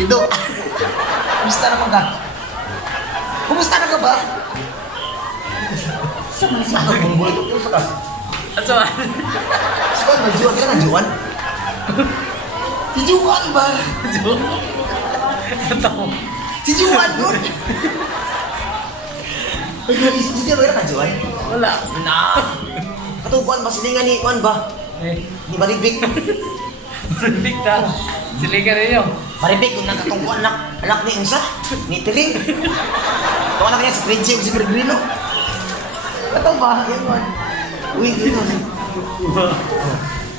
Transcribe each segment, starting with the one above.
Ido. Kumusta naman ka? Kumusta na ka ba? Saan ka? Kumusta ka? At saan? Saan? Nagjuan ka na? Juan? Si Juan ba? Si Juan doon? Si Juan ba ka Juan? Wala. Na. Katubuan ba? Silingan ni Juan ba? Ni Maribik. Maribik ta. Siligan ninyo. Maribik, kung nagkatungkuan anak ni Unsa, ni Tiring. Ito anak niya si Prince o si Bergrino. Ito ba? Yan Juan. Uy, gino.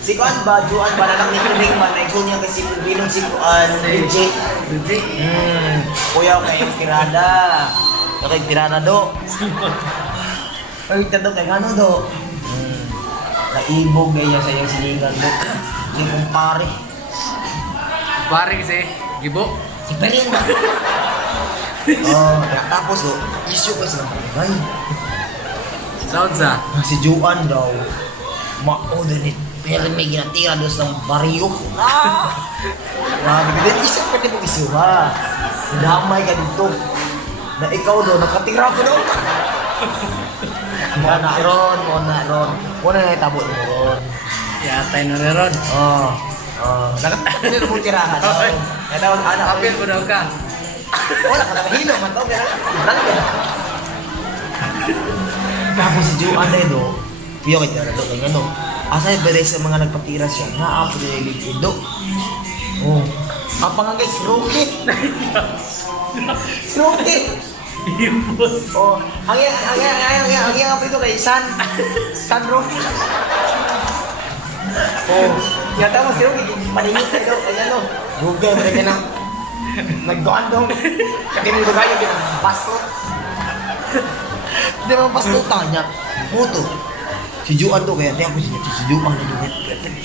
Si Juan ba? Juan ba? Anak ni Tiring ba? Naikso niya kasi Bergrino si Juan. Prince. Kuya, kay Tirada. Kay Tirada do. Ay, tato kay ano do. Naibog gaya sa iyong silingan do. Si kumpare. Pare kasi, gibo. Si Perin ba? Tapos do, issue pa sila bagay. Sound sa? Si Juan daw, ma-order ni Perin may ginatira doon sa baryo. Grabe ka din, isip pa din mo issue ha. Damay ka dito. Na ikaw do, nakatira ko do. Muna ron. Muna na itabo mo ron. Yatay na ron. Nakatira mo tirahan. Natawag anak. Apil mo daw ka. Wala ka nakahilo man to. Tapos si Juan na do, piyo kay Tara do, kaya ano, asay ba sa mga nagpatira siya, naapo na yung liquid do. Oh. Ang pangagay, si Rocky. Si Rocky. Ibos. Oh, ang yang apa itu kay San Rocky. Oh, yata mo si Rocky, paningit na daw, kaya ano, Google, kaya na, nagdoan daw, katinig ko kayo, pasto. Hindi naman pasto, tanya, moto. Si Juan do, kaya tiyan ko si Juan na doon,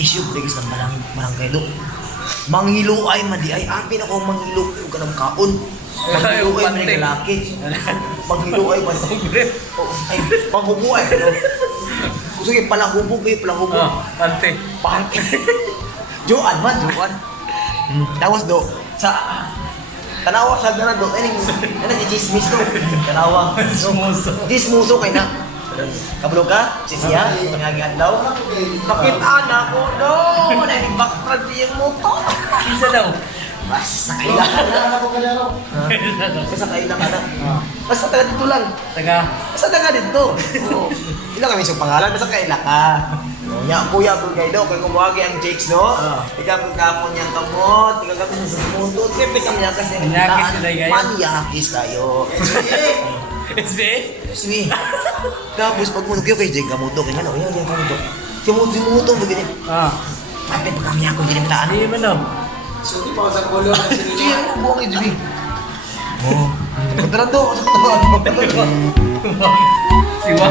issue ko lagi sa barangay do. Manghiluay, madi ay, apin ako manghiluay, huwag ka ng kaon. Manghiluay, man yung lalaki. Manghiluay, man. Ay, panghubuay. Gusto kayo, palahubog kayo, palahubog. Pante. Pante. Juan man, Juan. Tapos do, sa tanawa sa gana do, ay chismis do. Tanawa. Chismuso kay na. Kabalo ka? Si siya? Pangagian daw? Bakit anak ko do? Naibaktrad yung motor. Isa daw. Basta kailangan na. Basta kailangan na. Basta taga dito lang. Basta taga dito. Ilang kami sa pangalan, basta kailangan ka. Ya, kuya po kayo do, kaya kumuhagi ang Jakes no? Ikaw pagkapon niyang kamot, ikaw kapon sa mundo, tripik kami niya kasi Manyakis na kayo? Manyakis kayo. SB. Tapos pag mundo kayo kay Jake kamuto, kaya ano, yan kamuto. Si muto, begini. Tapi pag kami ako, hindi naman Hindi man daw. Suki pa sa kulo. Siya, buong SB. Oh, kontrado. Siwa.